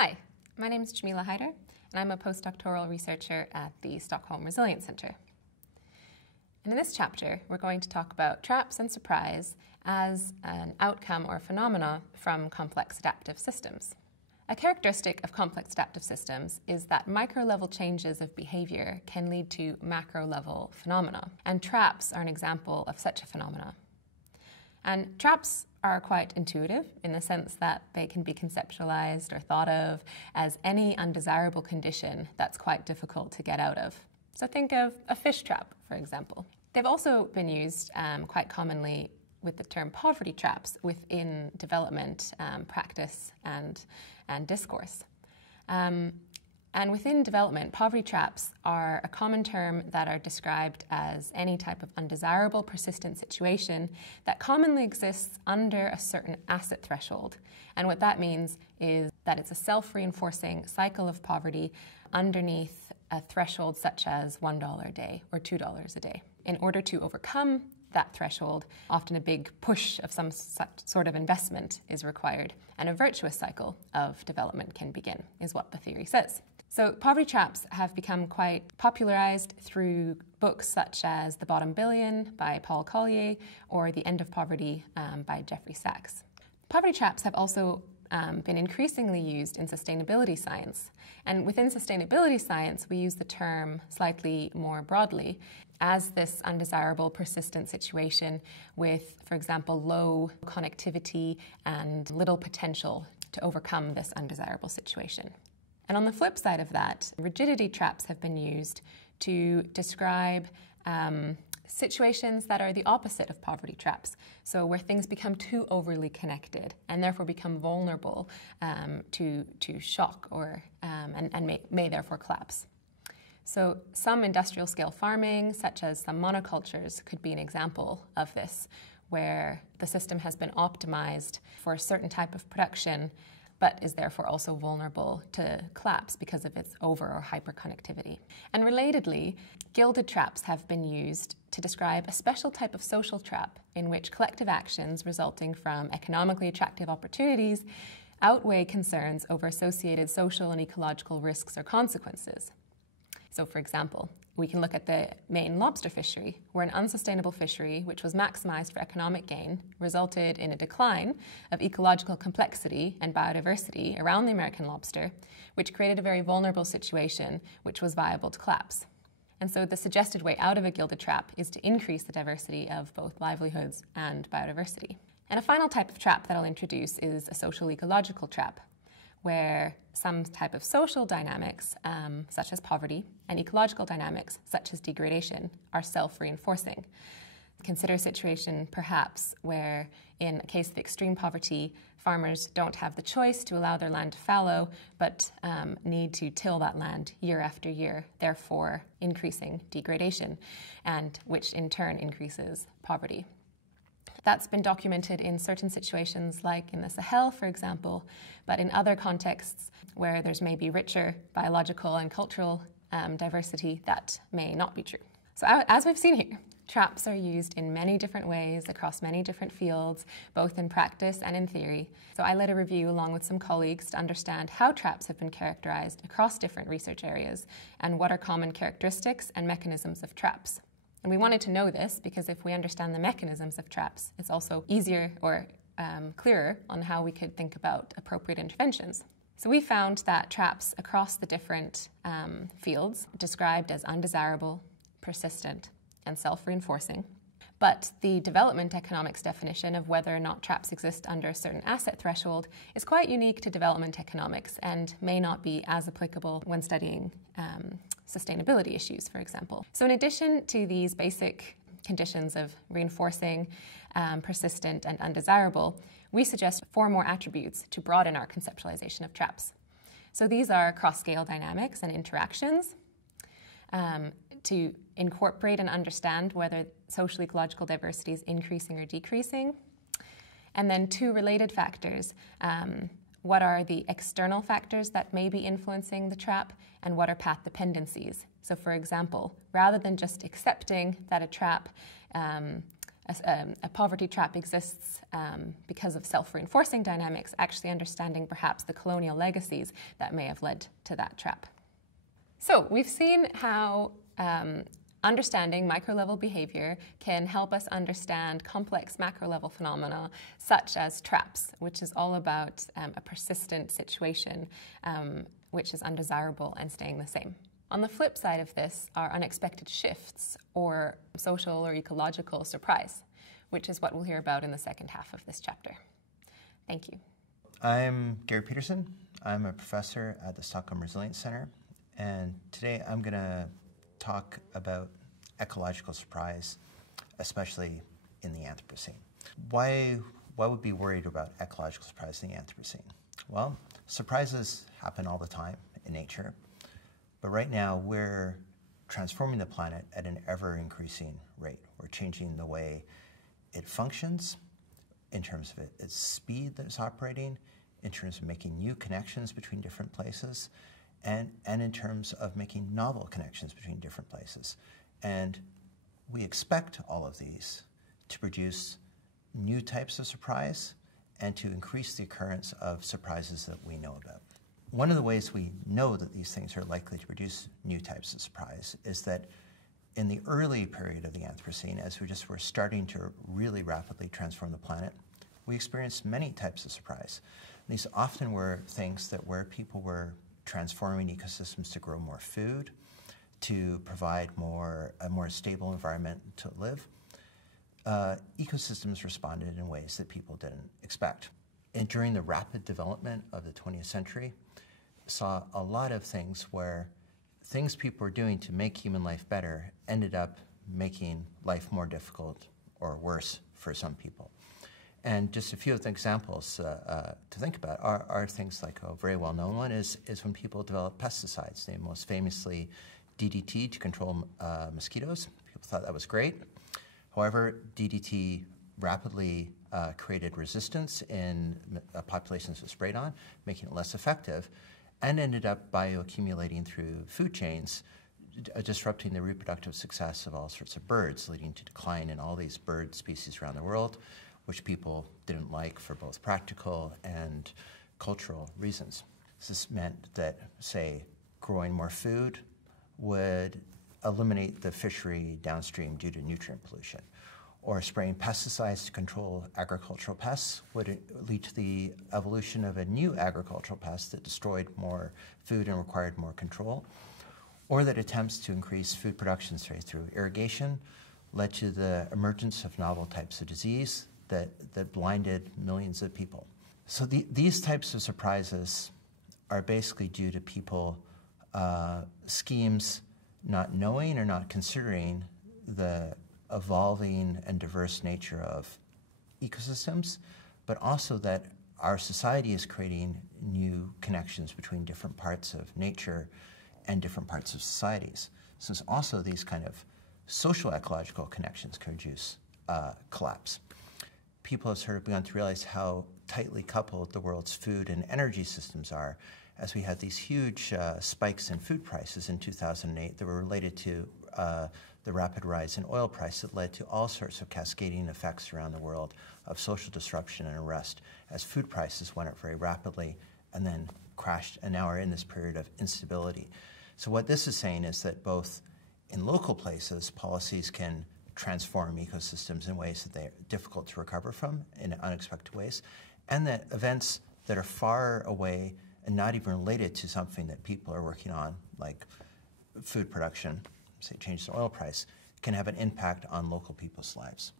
Hi, my name is Jamila Haider, and I'm a postdoctoral researcher at the Stockholm Resilience Centre. And in this chapter, we're going to talk about traps and surprise as an outcome or phenomena from complex adaptive systems. A characteristic of complex adaptive systems is that micro-level changes of behavior can lead to macro-level phenomena, and traps are an example of such a phenomena. And traps are quite intuitive in the sense that they can be conceptualized or thought of as any undesirable condition that's quite difficult to get out of. So think of a fish trap, for example. They've also been used quite commonly with the term poverty traps within development practice and discourse. And within development, poverty traps are a common term that are described as any type of undesirable persistent situation that commonly exists under a certain asset threshold. And what that means is that it's a self-reinforcing cycle of poverty underneath a threshold such as $1 a day or $2 a day. In order to overcome that threshold, often a big push of some such sort of investment is required, and a virtuous cycle of development can begin, is what the theory says. So poverty traps have become quite popularized through books such as The Bottom Billion by Paul Collier or The End of Poverty by Jeffrey Sachs. Poverty traps have also been increasingly used in sustainability science. And within sustainability science, we use the term slightly more broadly as this undesirable persistent situation with, for example, low connectivity and little potential to overcome this undesirable situation. And on the flip side of that, rigidity traps have been used to describe situations that are the opposite of poverty traps. So where things become too overly connected and therefore become vulnerable to shock or and may therefore collapse. So some industrial scale farming, such as some monocultures, could be an example of this, where the system has been optimized for a certain type of production, but is therefore also vulnerable to collapse because of its over or hyperconnectivity. And relatedly, gilded traps have been used to describe a special type of social trap in which collective actions resulting from economically attractive opportunities outweigh concerns over associated social and ecological risks or consequences. So for example, we can look at the Maine lobster fishery, where an unsustainable fishery, which was maximized for economic gain, resulted in a decline of ecological complexity and biodiversity around the American lobster, which created a very vulnerable situation which was viable to collapse. And so the suggested way out of a gilded trap is to increase the diversity of both livelihoods and biodiversity. And a final type of trap that I'll introduce is a social ecological trap, where some type of social dynamics, such as poverty, and ecological dynamics, such as degradation, are self-reinforcing. Consider a situation, perhaps, where in a case of extreme poverty, farmers don't have the choice to allow their land to fallow, but need to till that land year after year, therefore increasing degradation, and which in turn increases poverty. That's been documented in certain situations like in the Sahel, for example, but in other contexts where there's maybe richer biological and cultural diversity, that may not be true. So as we've seen here, traps are used in many different ways across many different fields, both in practice and in theory. So I led a review along with some colleagues to understand how traps have been characterized across different research areas and what are common characteristics and mechanisms of traps. And we wanted to know this because if we understand the mechanisms of traps, it's also easier or clearer on how we could think about appropriate interventions. So we found that traps across the different fields described as undesirable, persistent, and self-reinforcing. But the development economics definition of whether or not traps exist under a certain asset threshold is quite unique to development economics and may not be as applicable when studying sustainability issues, for example. So in addition to these basic conditions of reinforcing, persistent, and undesirable, we suggest 4 more attributes to broaden our conceptualization of traps. So these are cross-scale dynamics and interactions, to incorporate and understand whether social ecological diversity is increasing or decreasing, and then 2 related factors. What are the external factors that may be influencing the trap, and what are path dependencies? So for example, rather than just accepting that a trap a poverty trap exists because of self-reinforcing dynamics, actually understanding perhaps the colonial legacies that may have led to that trap. So we've seen how understanding micro-level behavior can help us understand complex macro-level phenomena such as traps, which is all about a persistent situation which is undesirable and staying the same. On the flip side of this are unexpected shifts or social or ecological surprise, which is what we'll hear about in the second half of this chapter. Thank you. I'm Gary Peterson. I'm a professor at the Stockholm Resilience Center, and today I'm going to talk about ecological surprise, especially in the Anthropocene. Why would we be worried about ecological surprise in the Anthropocene? Well, surprises happen all the time in nature. But right now, we're transforming the planet at an ever-increasing rate. We're changing the way it functions in terms of its speed that it's operating, in terms of making new connections between different places, and in terms of making novel connections between different places. And we expect all of these to produce new types of surprise and to increase the occurrence of surprises that we know about. One of the ways we know that these things are likely to produce new types of surprise is that in the early period of the Anthropocene, as we just were starting to really rapidly transform the planet, we experienced many types of surprise. And these often were things where people were transforming ecosystems to grow more food, to provide a more stable environment to live. Ecosystems responded in ways that people didn't expect. And during the rapid development of the 20th century, saw a lot of things where things people were doing to make human life better ended up making life more difficult or worse for some people. And just a few of the examples to think about are things like a very well-known one is when people develop pesticides. They most famously DDT to control mosquitoes. People thought that was great. However, DDT rapidly created resistance in populations it was sprayed on, making it less effective, and ended up bioaccumulating through food chains, disrupting the reproductive success of all sorts of birds, leading to decline in all these bird species around the world, which people didn't like for both practical and cultural reasons. This meant that, say, growing more food would eliminate the fishery downstream due to nutrient pollution, or spraying pesticides to control agricultural pests would lead to the evolution of a new agricultural pest that destroyed more food and required more control, or that attempts to increase food production through irrigation led to the emergence of novel types of disease that blinded millions of people. So these types of surprises are basically due to people, schemes not knowing or not considering the evolving and diverse nature of ecosystems, but also that our society is creating new connections between different parts of nature and different parts of societies. So it's also these kind of social ecological connections can reduce collapse. People have sort of begun to realize how tightly coupled the world's food and energy systems are, as we had these huge spikes in food prices in 2008 that were related to the rapid rise in oil price that led to all sorts of cascading effects around the world of social disruption and unrest as food prices went up very rapidly and then crashed, and now are in this period of instability. So what this is saying is that both in local places, policies can transform ecosystems in ways that they're difficult to recover from in unexpected ways, and that events that are far away and not even related to something that people are working on, like food production, say changes in oil price, can have an impact on local people's lives.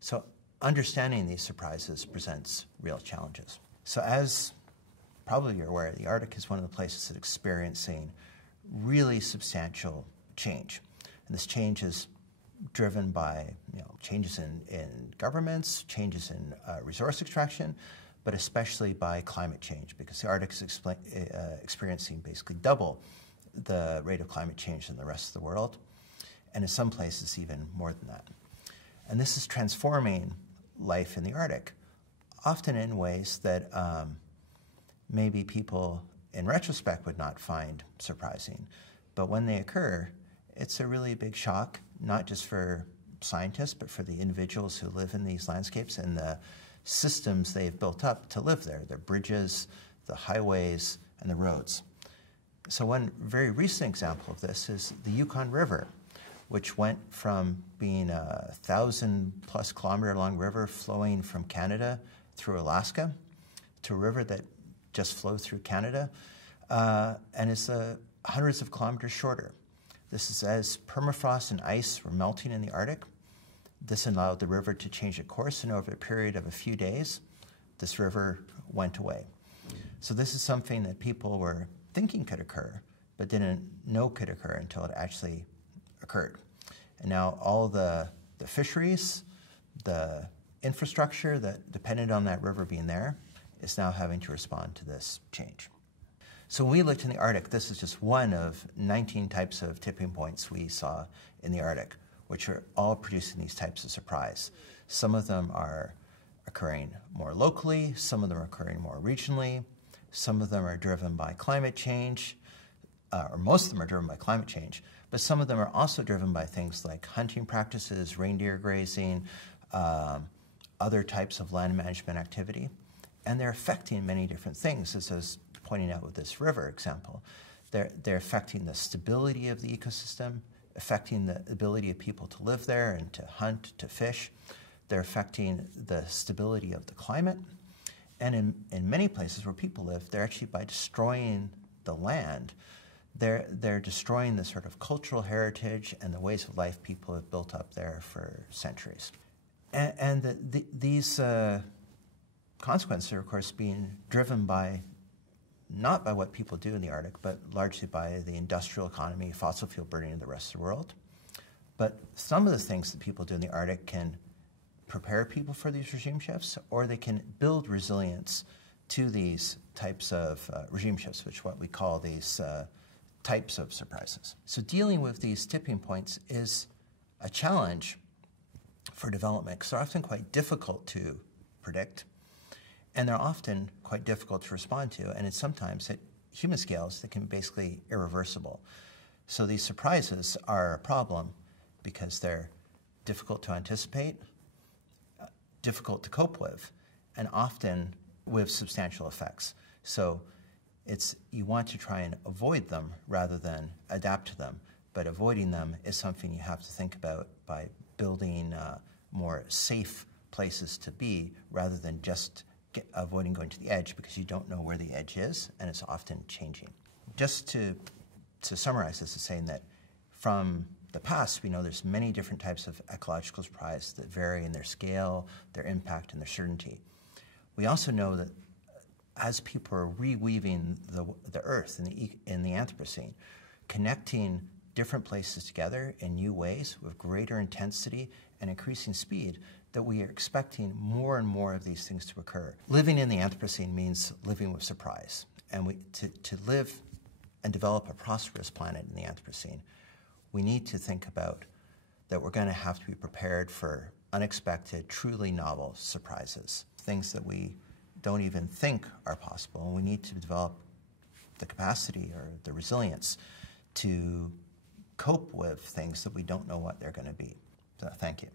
So understanding these surprises presents real challenges. So as probably you're aware, the Arctic is one of the places that's experiencing really substantial change. And this change is driven by changes in governments, changes in resource extraction, but especially by climate change, because the Arctic is experiencing basically double the rate of climate change than the rest of the world, and in some places even more than that. And this is transforming life in the Arctic, often in ways that maybe people in retrospect would not find surprising. But when they occur, it's a really big shock, not just for scientists, but for the individuals who live in these landscapes and the systems they've built up to live there, the bridges, the highways, and the roads. So one very recent example of this is the Yukon River, which went from being a 1,000+ kilometer long river flowing from Canada through Alaska to a river that just flowed through Canada, and is hundreds of kilometers shorter. This is as permafrost and ice were melting in the Arctic. This allowed the river to change its course, and over a period of a few days, this river went away. So this is something that people were thinking could occur, but didn't know could occur until it actually occurred. And now all the fisheries, the infrastructure that depended on that river being there is now having to respond to this change. So when we looked in the Arctic, this is just one of 19 types of tipping points we saw in the Arctic, which are all producing these types of surprise. Some of them are occurring more locally, some of them are occurring more regionally, some of them are driven by climate change, or most of them are driven by climate change, but some of them are also driven by things like hunting practices, reindeer grazing, other types of land management activity, and they're affecting many different things, as I was pointing out with this river example. They're affecting the stability of the ecosystem, affecting the ability of people to live there and to hunt, to fish. They're affecting the stability of the climate. And in many places where people live, they're actually, by destroying the land, they're destroying the sort of cultural heritage and the ways of life people have built up there for centuries. And these consequences are, of course, being driven by, not by what people do in the Arctic, but largely by the industrial economy, fossil fuel burning in the rest of the world. But some of the things that people do in the Arctic can prepare people for these regime shifts, or they can build resilience to these types of regime shifts, which is what we call these types of surprises. So dealing with these tipping points is a challenge for development, because they're often quite difficult to predict, and they're often quite difficult to respond to, and it's sometimes at human scales that can be basically irreversible. So these surprises are a problem because they're difficult to anticipate, difficult to cope with, and often with substantial effects. So you want to try and avoid them rather than adapt to them, but avoiding them is something you have to think about by building more safe places to be rather than just avoiding going to the edge, because you don't know where the edge is and it's often changing. Just to summarize this, is saying that from the past, we know there's many different types of ecological surprise that vary in their scale, their impact, and their certainty. We also know that as people are reweaving the Earth in the Anthropocene, connecting different places together in new ways with greater intensity and increasing speed, that we are expecting more and more of these things to occur. Living in the Anthropocene means living with surprise. And to live and develop a prosperous planet in the Anthropocene, we need to think about that we're going to have to be prepared for unexpected, truly novel surprises, things that we don't even think are possible. And we need to develop the capacity or the resilience to cope with things that we don't know what they're going to be. So, thank you.